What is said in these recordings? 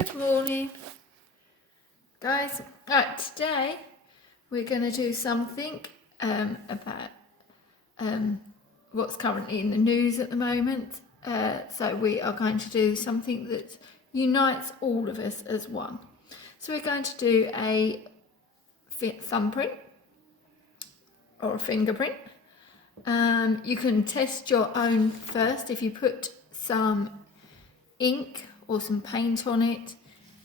Good morning, guys. Right, today we're going to do something about what's currently in the news at the moment. So we are going to do something that unites all of us as one. So we're going to do a thumbprint or a fingerprint. You can test your own first if you put some ink or some paint on it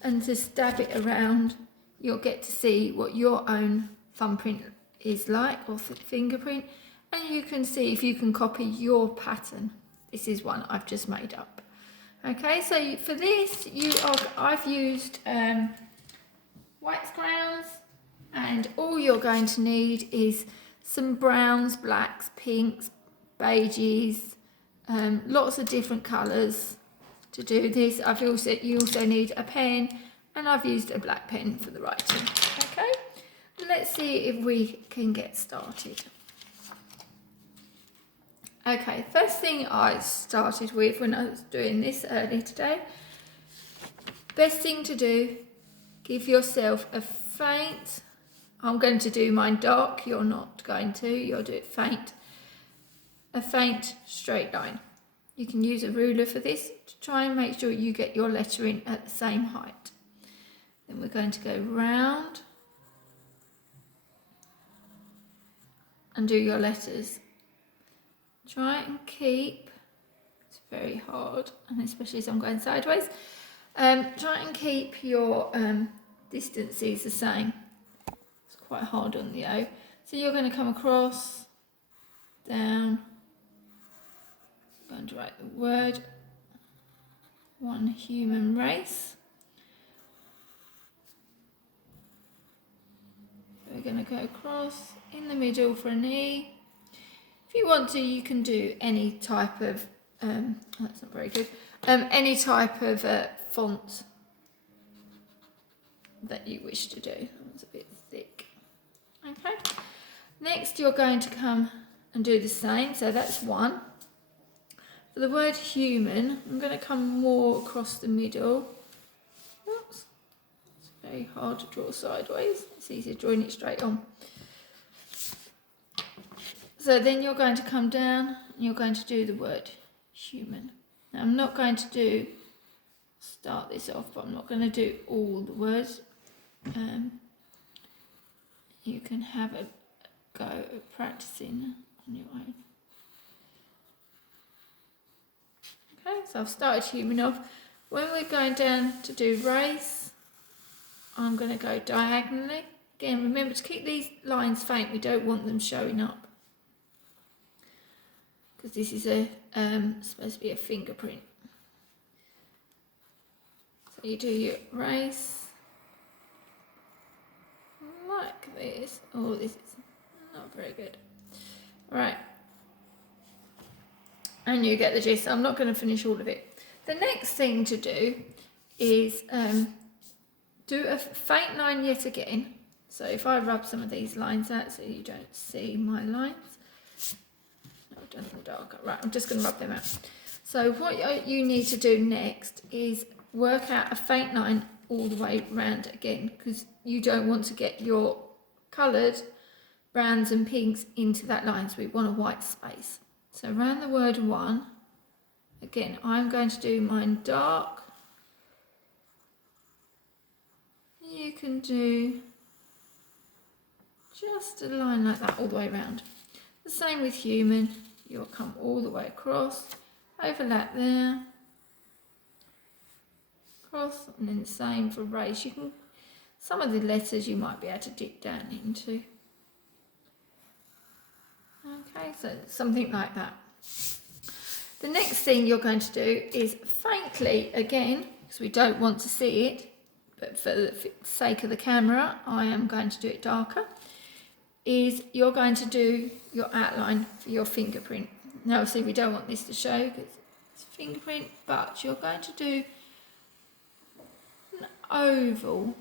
and just dab it around. You'll get to see what your own thumbprint is like, or fingerprint, and you can see if you can copy your pattern. This is one I've just made up. Okay, so for this I've used wax crayons, and all you're going to need is some browns, blacks, pinks, beiges, lots of different colours to do this. You also need a pen, and I've used a black pen for the writing. Okay, let's see if we can get started. Okay, first thing I started with when I was doing this earlier today, best thing to do, give yourself a faint, I'm going to do mine dark, you're not going to, you'll do it faint, a faint straight line. You can use a ruler for this to try and make sure you get your lettering at the same height. Then we're going to go round and do your letters. Try and keep, it's very hard, and especially as I'm going sideways, try and keep your distances the same. It's quite hard on the O. So you're going to come across, down, I'm going to write the word, one human race. We're going to go across in the middle for an E. If you want to, you can do any type of, that's not very good, any type of font that you wish to do. That's a bit thick. Okay. Next, you're going to come and do the same. So that's one. For the word human, I'm going to come more across the middle. Oops. It's very hard to draw sideways. It's easier drawing it straight on. So then you're going to come down and you're going to do the word human. Now I'm not going to start this off, but I'm not going to do all the words. You can have a go at practicing on your own. Okay, so I've started human off. When we're going down to do race, I'm going to go diagonally. Again, remember to keep these lines faint. We don't want them showing up, because this is supposed to be a fingerprint. So you do your race like this. Oh, this is not very good. Right. And you get the gist. I'm not going to finish all of it. The next thing to do is do a faint line yet again. So if I rub some of these lines out so you don't see my lines. I've done them darker. Right, I'm just going to rub them out. So what you need to do next is work out a faint line all the way around again, because you don't want to get your coloured browns and pinks into that line. So we want a white space. So around the word one, again, I'm going to do mine dark. You can do just a line like that all the way around. The same with human. You'll come all the way across, overlap there, across, and then the same for race. You can, some of the letters you might be able to dip down into. Okay, so something like that. The next thing you're going to do is faintly, again, because we don't want to see it, but for the sake of the camera, I am going to do it darker, is you're going to do your outline for your fingerprint. Now, obviously, we don't want this to show because it's a fingerprint, but you're going to do an oval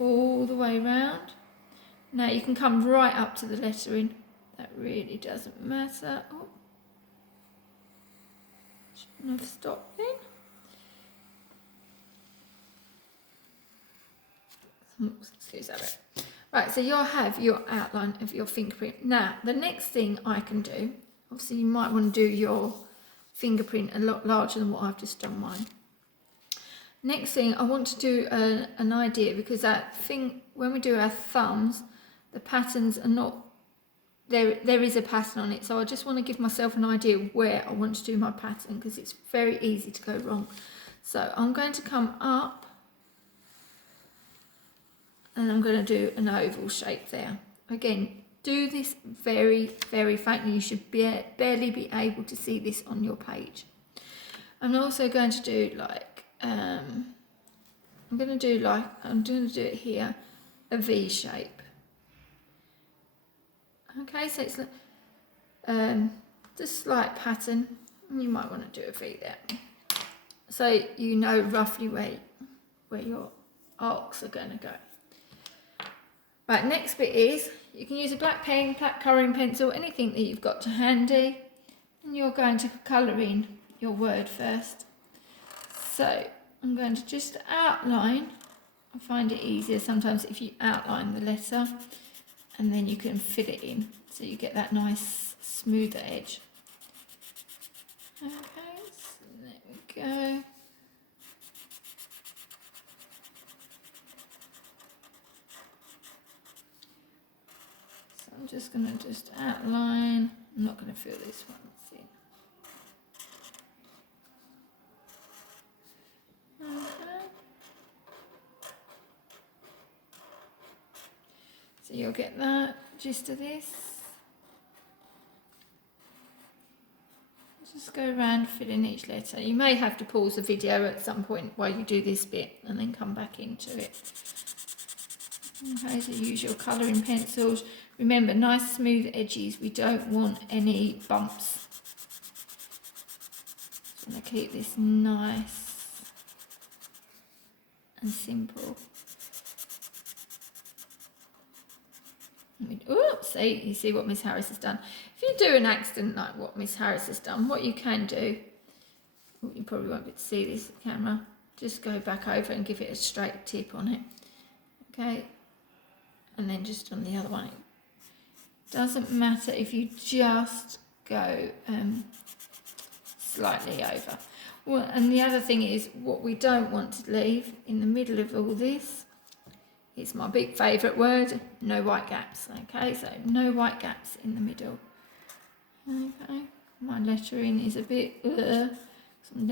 all the way around. Now you can come right up to the lettering. That really doesn't matter. Oh, shouldn't have stopped then. Excuse that bit. Right, so you'll have your outline of your fingerprint. Now, the next thing I can do, obviously you might want to do your fingerprint a lot larger than what I've just done mine. Next thing, I want to do an idea, because that thing, when we do our thumbs, the patterns are not, there is a pattern on it, so I just want to give myself an idea where I want to do my pattern, because it's very easy to go wrong. So I'm going to come up, and I'm going to do an oval shape there. Again, do this very, very faintly. You should barely be able to see this on your page. I'm also going to do like, I'm going to do it here, a V shape. Okay, so it's just slight pattern. You might want to do a V there, so you know roughly where your arcs are going to go. Right, next bit is, you can use a black pen, black colouring pencil, anything that you've got to handy, and you're going to colour in your word first. So I'm going to just outline. I find it easier sometimes if you outline the letter, and then you can fill it in, so you get that nice smoother edge. Okay, so there we go. So I'm just going to outline. I'm not going to fill this one in. Okay. So you'll get that gist of this. Just go around filling each letter. You may have to pause the video at some point while you do this bit and then come back into it. Okay, so use your colouring pencils. Remember, nice smooth edges. We don't want any bumps. Just want to keep this nice and simple. Oh, see, you see what Miss Harris has done. If you do an accident like what Miss Harris has done, what you can do, you probably won't be able to see this at the camera, just go back over and give it a straight tip on it. Okay, and then just on the other one. It doesn't matter if you just go slightly over. Well, and the other thing is, what we don't want to leave in the middle of all this, it's my big favourite word, no white gaps. Okay, so no white gaps in the middle. Okay, my lettering is a bit,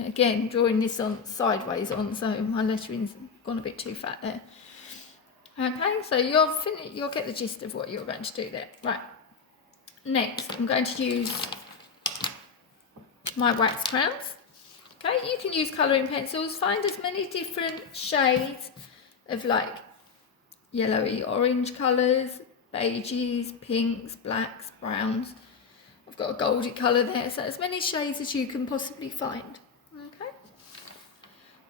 again, drawing this on sideways on, so my lettering's gone a bit too fat there. Okay, so you'll get the gist of what you're going to do there. Right, next I'm going to use my wax crowns. Okay, you can use colouring pencils, find as many different shades of like yellowy orange colours, beiges, pinks, blacks, browns. I've got a goldy colour there, so as many shades as you can possibly find. Okay,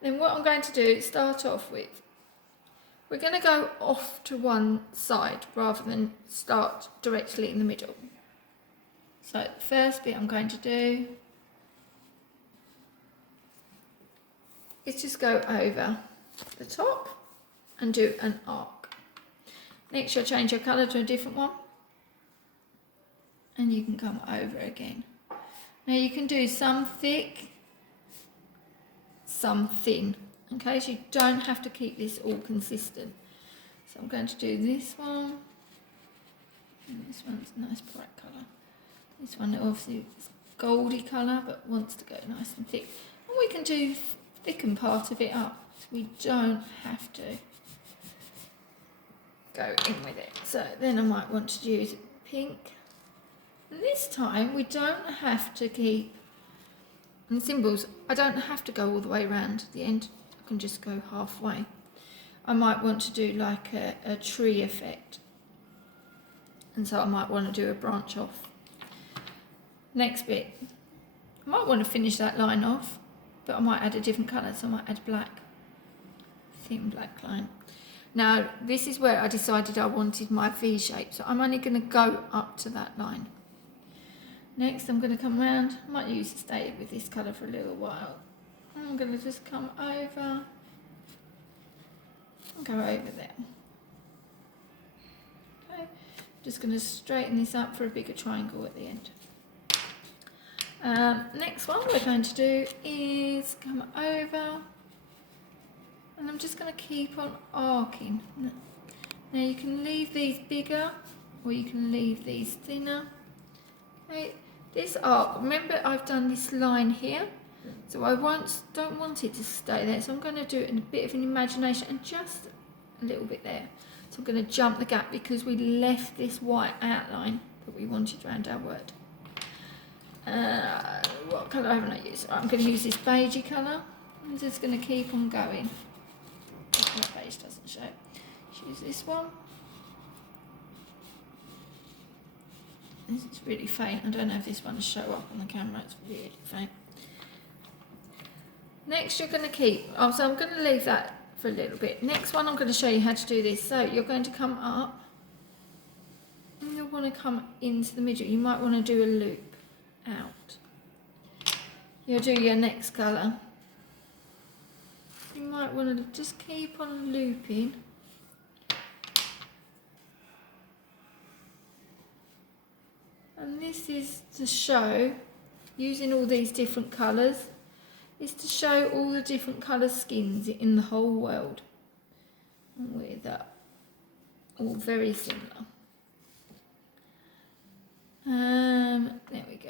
then what I'm going to do is start off with, we're going to go off to one side rather than start directly in the middle. So the first bit I'm going to do is just go over the top and do an arc. Next you'll change your colour to a different one, and you can come over again. Now you can do some thick, some thin, okay, so you don't have to keep this all consistent. So I'm going to do this one, and this one's a nice bright colour. This one obviously is goldy colour but wants to go nice and thick. And we can do thicken part of it up, so we don't have to go in with it. So then I might want to use pink. And this time we don't have to keep, and the symbols, I don't have to go all the way around the end. I can just go halfway. I might want to do like a tree effect. And so I might want to do a branch off. Next bit, I might want to finish that line off, but I might add a different colour, so I might add black, thin black line. Now this is where I decided I wanted my V shape, so I'm only going to go up to that line. Next I'm going to come around, I might use stay with this colour for a little while. I'm going to just come over and go over there. Just going to straighten this up for a bigger triangle at the end. Next one we're going to do is come over, and I'm just going to keep on arcing. Now you can leave these bigger or you can leave these thinner. Okay, this arc, remember I've done this line here, so I don't want it to stay there, so I'm going to do it in a bit of an imagination and just a little bit there. So I'm going to jump the gap because we left this white outline that we wanted around our word. What colour haven't I used? I'm going to use this beigey colour. I'm just going to keep on going. That beige doesn't show. Choose this one. This is really faint. I don't know if this one will show up on the camera. It's really faint. Next you're going to keep, so I'm going to leave that for a little bit. Next one I'm going to show you how to do this. So you're going to come up and you'll want to come into the middle. You might want to do a loop out. You'll do your next colour. You might want to just keep on looping. And this is to show, using all these different colours, is to show all the different colour skins in the whole world. With all very similar. There we go.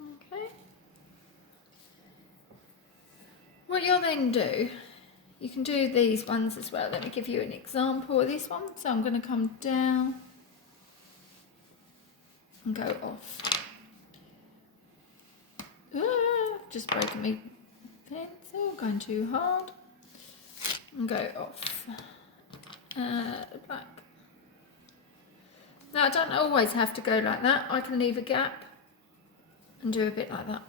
Okay. What you'll then do, you can do these ones as well. Let me give you an example of this one. So I'm going to come down and go off. Just broken my pencil, going too hard. And go off. Black. Now I don't always have to go like that. I can leave a gap and do a bit like that.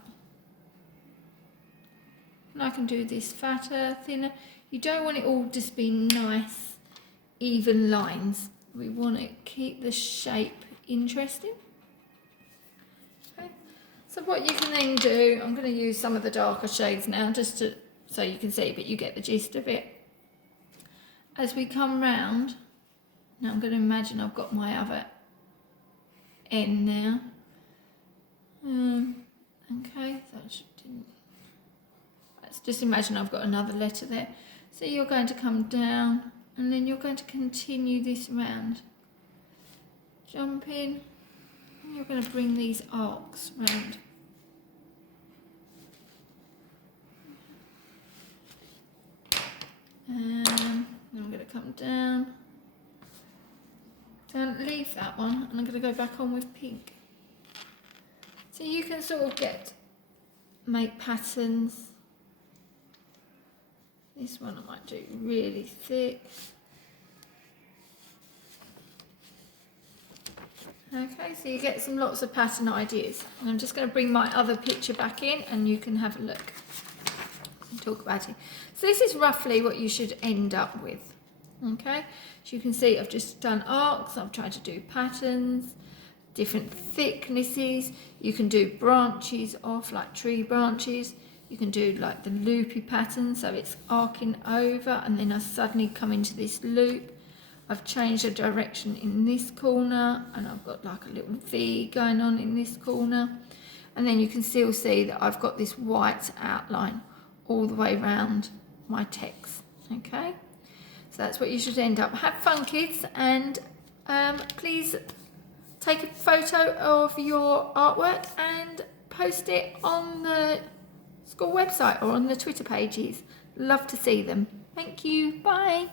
And I can do this fatter, thinner. You don't want it all just be nice, even lines. We want to keep the shape interesting. Okay. So what you can then do, I'm going to use some of the darker shades now, just so you can see, but you get the gist of it. As we come round, now I'm going to imagine I've got my other N now. Okay, so I didn't. Let's just imagine I've got another letter there. So you're going to come down and then you're going to continue this round. Jump in and you're going to bring these arcs round. And I'm going to come down. Don't leave that one, and I'm going to go back on with pink. So you can sort of make patterns. This one I might do really thick. Okay, so you get lots of pattern ideas. And I'm just going to bring my other picture back in and you can have a look and talk about it. So this is roughly what you should end up with. Okay, so you can see I've just done arcs, I've tried to do patterns, different thicknesses. You can do branches off, like tree branches. You can do like the loopy pattern, so it's arcing over and then I suddenly come into this loop. I've changed the direction in this corner and I've got like a little V going on in this corner. And then you can still see that I've got this white outline all the way around my text. Okay, so that's what you should end up. Have fun, kids, and please take a photo of your artwork and post it on the school website or on the Twitter pages. Love to see them. Thank you. Bye.